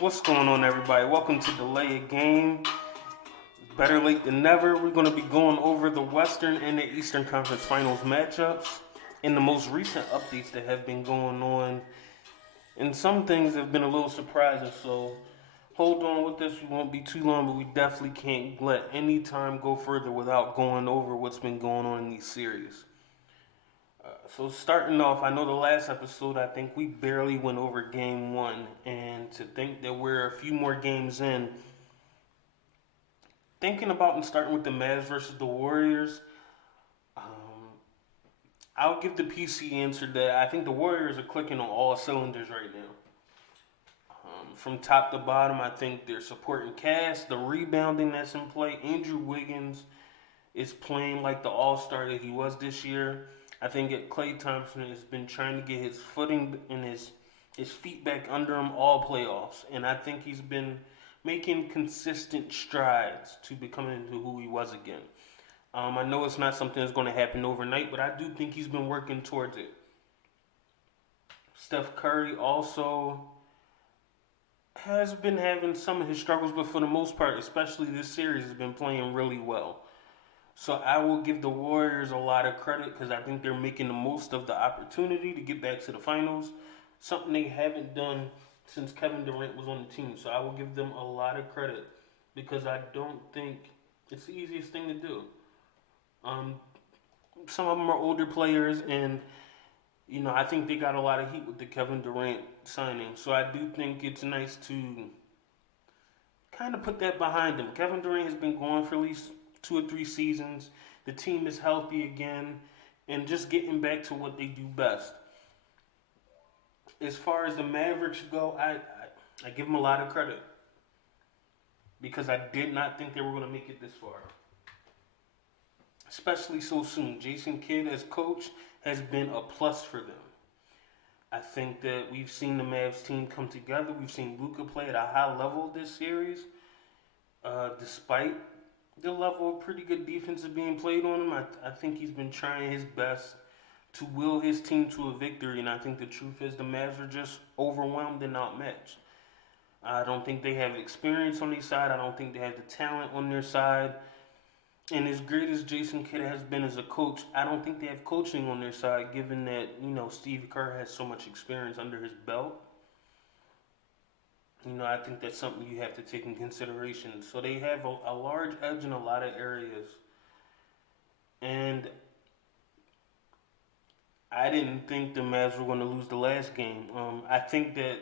What's going on, everybody? Welcome to Delay a Game. Better late than never. We're going to be going over the Western and the Eastern Conference Finals matchups and the most recent updates that have been going on. And some things have been a little surprising, so hold on with this. We won't be too long, but we definitely can't let any time go further without going over what's been going on in these series. So starting off, I know the last episode, I think we barely went over game one, and to think that we're a few more games in, thinking about and starting with the Mavs versus the Warriors, um, I'll give the PC answer that I think the Warriors are clicking on all cylinders right now. From top to bottom, I think their supporting cast, the rebounding that's in play, Andrew Wiggins is playing like the all-star that he was this year. I think that Klay Thompson has been trying to get his footing and his feet back under him all playoffs, and I think he's been making consistent strides to becoming into who he was again. I know it's not something that's going to happen overnight, but I do think he's been working towards it. Steph Curry also has been having some of his struggles, but for the most part, especially this series, has been playing really well. So I will give the Warriors a lot of credit because I think they're making the most of the opportunity to get back to the finals, something they haven't done since Kevin Durant was on the team. So I will give them a lot of credit because I don't think it's the easiest thing to do. Um, some of them are older players, and I think they got a lot of heat with the Kevin Durant signing. So I do think it's nice to kind of put that behind them. Kevin Durant has been gone for at least 2 or 3 seasons. The team is healthy again, and just getting back to what they do best. As far as the Mavericks go, I give them a lot of credit because I did not think they were going to make it this far, especially so soon. Jason Kidd as coach has been a plus for them. I think that we've seen the Mavs team come together. We've seen Luka play at a high level this series, despite the level of pretty good defense is being played on him. I think he's been trying his best to will his team to a victory, and I think the truth is the Mavs are just overwhelmed and outmatched. I don't think they have experience on their side. I don't think they have the talent on their side. And as great as Jason Kidd has been as a coach, I don't think they have coaching on their side, given that, Steve Kerr has so much experience under his belt. I think that's something you have to take in consideration. So they have a large edge in a lot of areas. And I didn't think the Mavs were going to lose the last game. I think that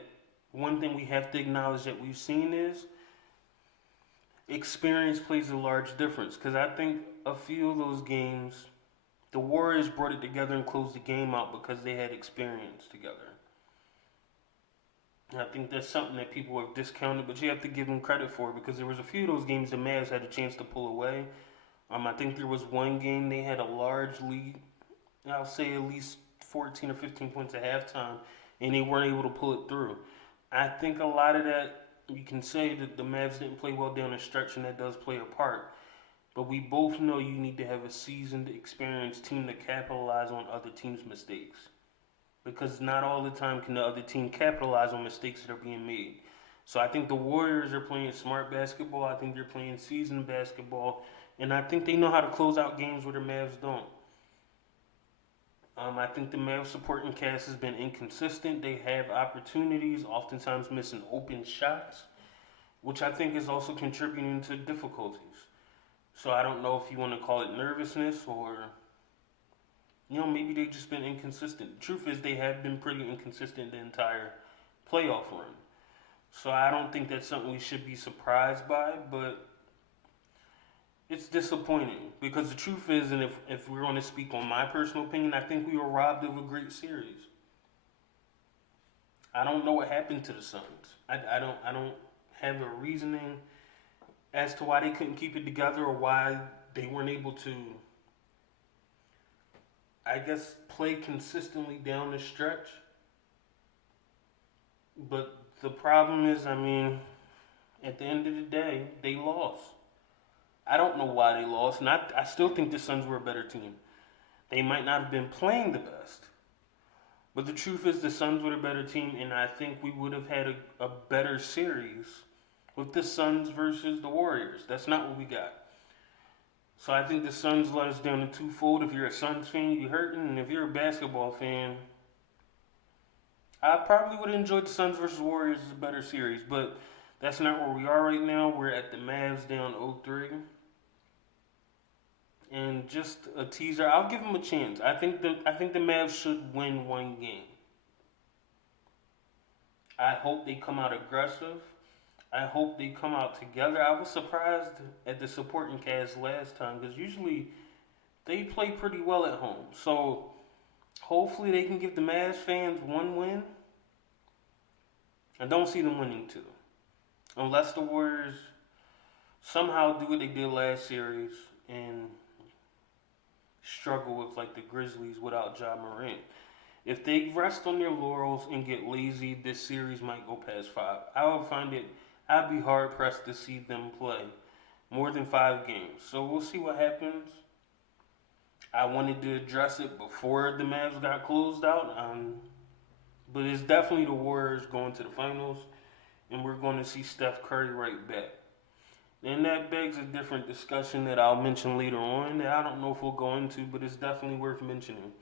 one thing we have to acknowledge that we've seen is experience plays a large difference. Because I think a few of those games, the Warriors brought it together and closed the game out because they had experience together. And I think that's something that people have discounted, but you have to give them credit for because there was a few of those games the Mavs had a chance to pull away. I think there was one game they had a large lead, I'll say at least 14 or 15 points at halftime, and they weren't able to pull it through. I think a lot of that, you can say that the Mavs didn't play well down the stretch, and that does play a part. But we both know you need to have a seasoned, experienced team to capitalize on other teams' mistakes. Because not all the time can the other team capitalize on mistakes that are being made. So I think the Warriors are playing smart basketball. I think they're playing seasoned basketball. And I think they know how to close out games where the Mavs don't. I think the Mavs supporting cast has been inconsistent. They have opportunities, oftentimes missing open shots, which I think is also contributing to difficulties. So I don't know if you want to call it nervousness or maybe they've just been inconsistent. The truth is they have been pretty inconsistent the entire playoff run. So I don't think that's something we should be surprised by, but it's disappointing because the truth is, and if we're going to speak on my personal opinion, I think we were robbed of a great series. I don't know what happened to the Suns. I don't have a reasoning as to why they couldn't keep it together or why they weren't able to, I guess, play consistently down the stretch. But the problem is, at the end of the day, they lost. I don't know why they lost, and I still think the Suns were a better team. They might not have been playing the best, But the truth is, the Suns were a better team, and I think we would have had a better series with the Suns versus the Warriors. That's not what we got. So I think the Suns let us down in twofold. If you're a Suns fan, you're hurting, and if you're a basketball fan, I probably would have enjoyed the Suns versus Warriors as a better series. But that's not where we are right now. We're at the Mavs down 0-3. And just a teaser, I'll give them a chance. I think the Mavs should win one game. I hope they come out aggressive. I hope they come out together. I was surprised at the supporting cast last time because usually they play pretty well at home. So hopefully they can give the Mavs fans one win. I don't see them winning two. Unless the Warriors somehow do what they did last series and struggle with like the Grizzlies without Ja Morant. If they rest on their laurels and get lazy, this series might go past 5. I'd be hard pressed to see them play more than 5 games. So we'll see what happens. I wanted to address it before the Mavs got closed out, but it's definitely the Warriors going to the finals, and we're going to see Steph Curry right back. And that begs a different discussion that I'll mention later on that I don't know if we'll go into, but it's definitely worth mentioning.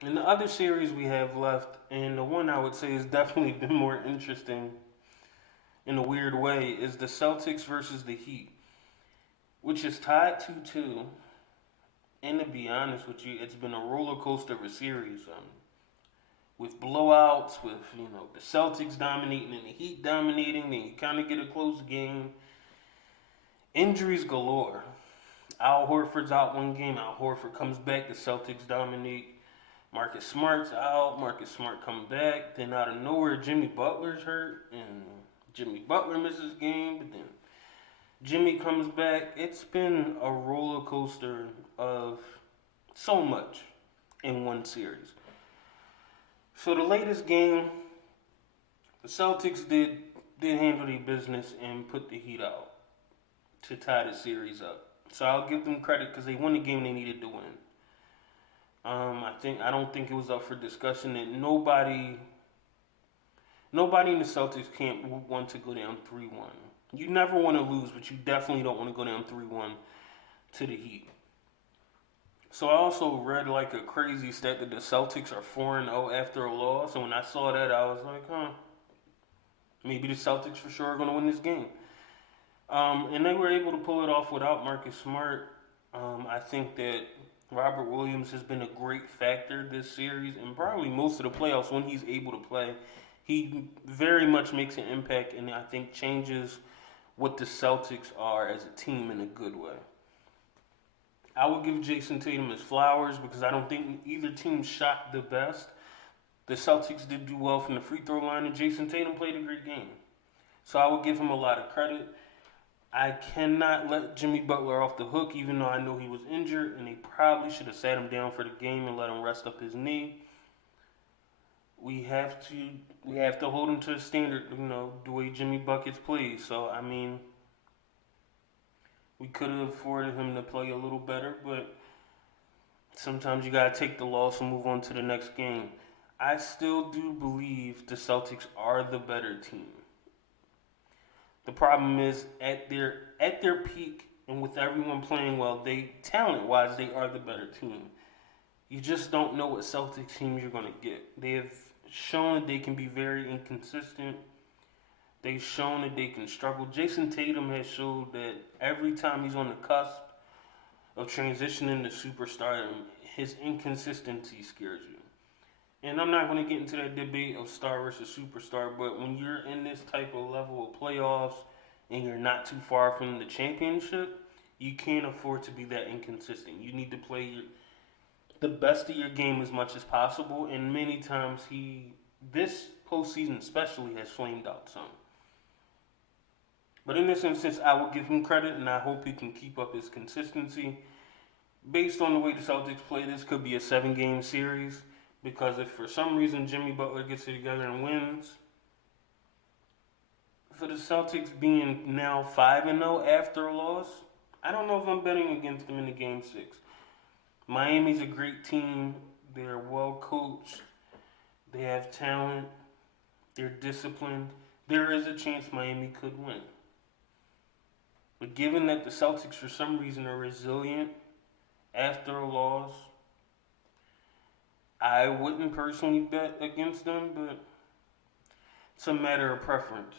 And the other series we have left, and the one I would say has definitely been more interesting in a weird way, is the Celtics versus the Heat, which is tied 2-2. And to be honest with you, it's been a roller coaster of a series. With blowouts, with the Celtics dominating and the Heat dominating, then you kind of get a close game. Injuries galore. Al Horford's out one game. Al Horford comes back. The Celtics dominate. Marcus Smart's out. Marcus Smart comes back. Then out of nowhere, Jimmy Butler's hurt, and Jimmy Butler misses game. But then Jimmy comes back. It's been a roller coaster of so much in one series. So the latest game, the Celtics did handle their business and put the Heat out to tie the series up. So I'll give them credit because they won the game they needed to win. I don't think it was up for discussion that nobody in the Celtics camp would want to go down 3-1. You never want to lose, but you definitely don't want to go down 3-1 to the Heat. So I also read like a crazy stat that the Celtics are 4-0 after a loss. And when I saw that, I was like, maybe the Celtics for sure are going to win this game. And they were able to pull it off without Marcus Smart. I think that Robert Williams has been a great factor this series and probably most of the playoffs when he's able to play. He very much makes an impact and I think changes what the Celtics are as a team in a good way. I would give Jason Tatum his flowers because I don't think either team shot the best. The Celtics did do well from the free throw line, and Jason Tatum played a great game. So I would give him a lot of credit. I cannot let Jimmy Butler off the hook, even though I know he was injured, and they probably should have sat him down for the game and let him rest up his knee. We have to hold him to the standard, the way Jimmy Buckets plays. So I mean, we could have afforded him to play a little better, but sometimes you gotta take the loss and move on to the next game. I still do believe the Celtics are the better team. The problem is at their peak and with everyone playing well, talent-wise, they are the better team. You just don't know what Celtics teams you're gonna get. They have shown that they can be very inconsistent. They've shown that they can struggle. Jason Tatum has showed that every time he's on the cusp of transitioning to superstardom, his inconsistency scares you. And I'm not going to get into that debate of star versus superstar, but when you're in this type of level of playoffs and you're not too far from the championship, you can't afford to be that inconsistent. You need to play the best of your game as much as possible, and many times this postseason especially, has flamed out some. But in this instance, I will give him credit, and I hope he can keep up his consistency. Based on the way the Celtics play, this could be a 7-game series, because if for some reason Jimmy Butler gets it together and wins, for the Celtics being now 5-0 after a loss, I don't know if I'm betting against them in the Game 6. Miami's a great team. They're well coached. They have talent. They're disciplined. There is a chance Miami could win. But given that the Celtics, for some reason, are resilient after a loss, I wouldn't personally bet against them, but it's a matter of preference.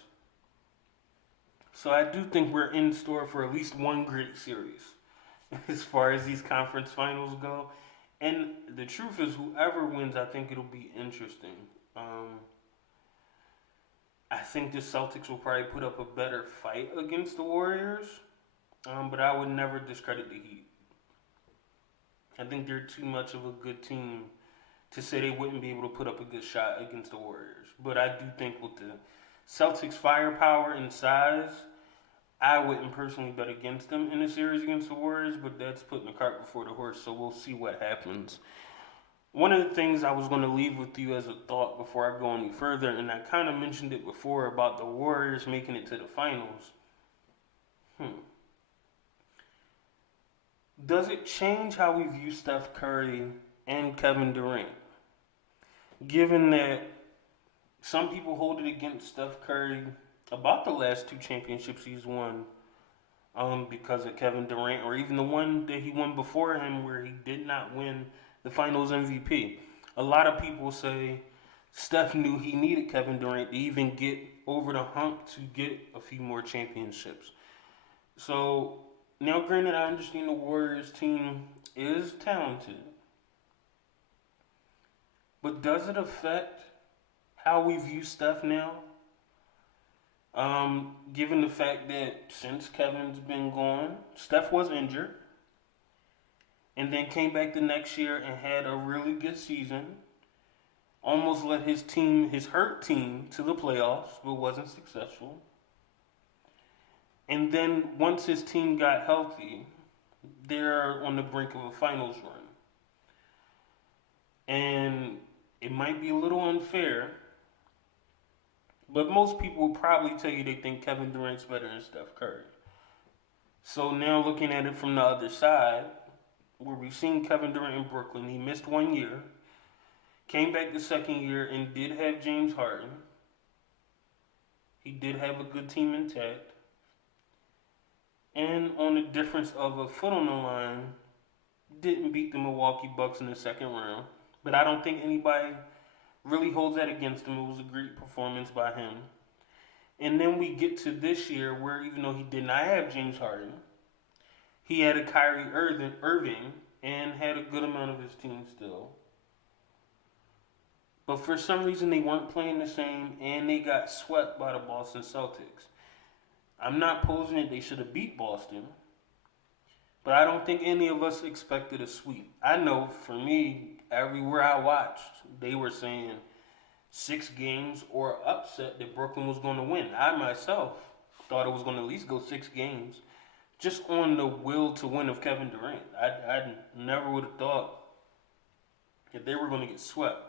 So I do think we're in store for at least one great series as far as these conference finals go. And the truth is, whoever wins, I think it'll be interesting. I think the Celtics will probably put up a better fight against the Warriors, but I would never discredit the Heat. I think they're too much of a good team to say they wouldn't be able to put up a good shot against the Warriors. But I do think with the Celtics' firepower and size, I wouldn't personally bet against them in a series against the Warriors, but that's putting the cart before the horse, so we'll see what happens. One of the things I was going to leave with you as a thought before I go any further, and I kind of mentioned it before about the Warriors making it to the finals. Does it change how we view Steph Curry and Kevin Durant? Given that some people hold it against Steph Curry about the last two championships he's won because of Kevin Durant, or even the one that he won before him where he did not win the finals MVP. A lot of people say Steph knew he needed Kevin Durant to even get over the hump to get a few more championships. So, now granted, I understand the Warriors team is talented, but does it affect how we view Steph now? Given the fact that since Kevin's been gone, Steph was injured and then came back the next year and had a really good season. Almost led his team, his hurt team, to the playoffs, but wasn't successful. And then once his team got healthy, they're on the brink of a finals run. And it might be a little unfair, but most people will probably tell you they think Kevin Durant's better than Steph Curry. So now looking at it from the other side, where we've seen Kevin Durant in Brooklyn, he missed 1 year, came back the second year and did have James Harden. He did have a good team intact. And on the difference of a foot on the line, didn't beat the Milwaukee Bucks in the second round. But I don't think anybody really holds that against him. It was a great performance by him. And then we get to this year where even though he did not have James Harden, he had a Kyrie Irving and had a good amount of his team still. But for some reason they weren't playing the same and they got swept by the Boston Celtics. I'm not posing that they should have beat Boston, but I don't think any of us expected a sweep. I know for me, everywhere I watched, they were saying 6 games or upset that Brooklyn was going to win. I myself thought it was going to at least go 6 games just on the will to win of Kevin Durant. I never would have thought that they were going to get swept.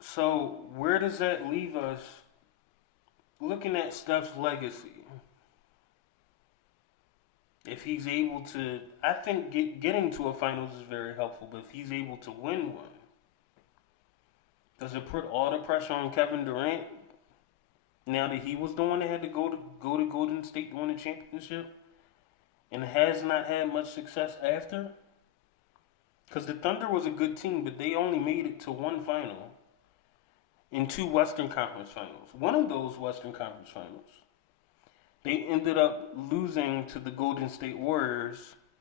So where does that leave us looking at Steph's legacy? If he's able to, I think getting to a finals is very helpful, but if he's able to win one, does it put all the pressure on Kevin Durant now that he was the one that had to go to Golden State to win a championship and has not had much success after? Because the Thunder was a good team, but they only made it to one final in 2 Western Conference finals. One of those Western Conference finals, they ended up losing to the Golden State Warriors,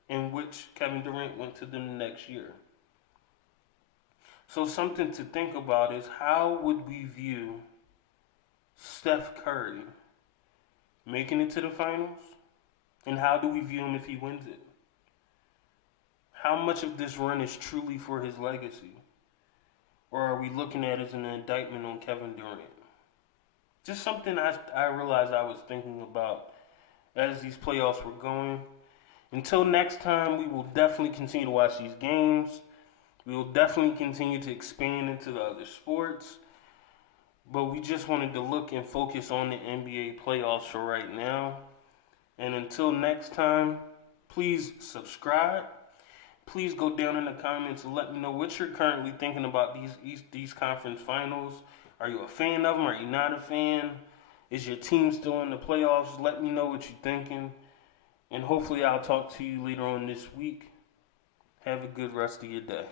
in which Kevin Durant went to them the next year. So something to think about is, how would we view Steph Curry making it to the finals? And how do we view him if he wins it? How much of this run is truly for his legacy? Or are we looking at it as an indictment on Kevin Durant? Just something I realized I was thinking about as these playoffs were going. Until next time, we will definitely continue to watch these games. We will definitely continue to expand into the other sports. But we just wanted to look and focus on the NBA playoffs for right now. And until next time, please subscribe. please go down in the comments and let me know what you're currently thinking about these conference finals. Are you a fan of them? Are you not a fan? Is your team still in the playoffs? Let me know what you're thinking. And hopefully I'll talk to you later on this week. Have a good rest of your day.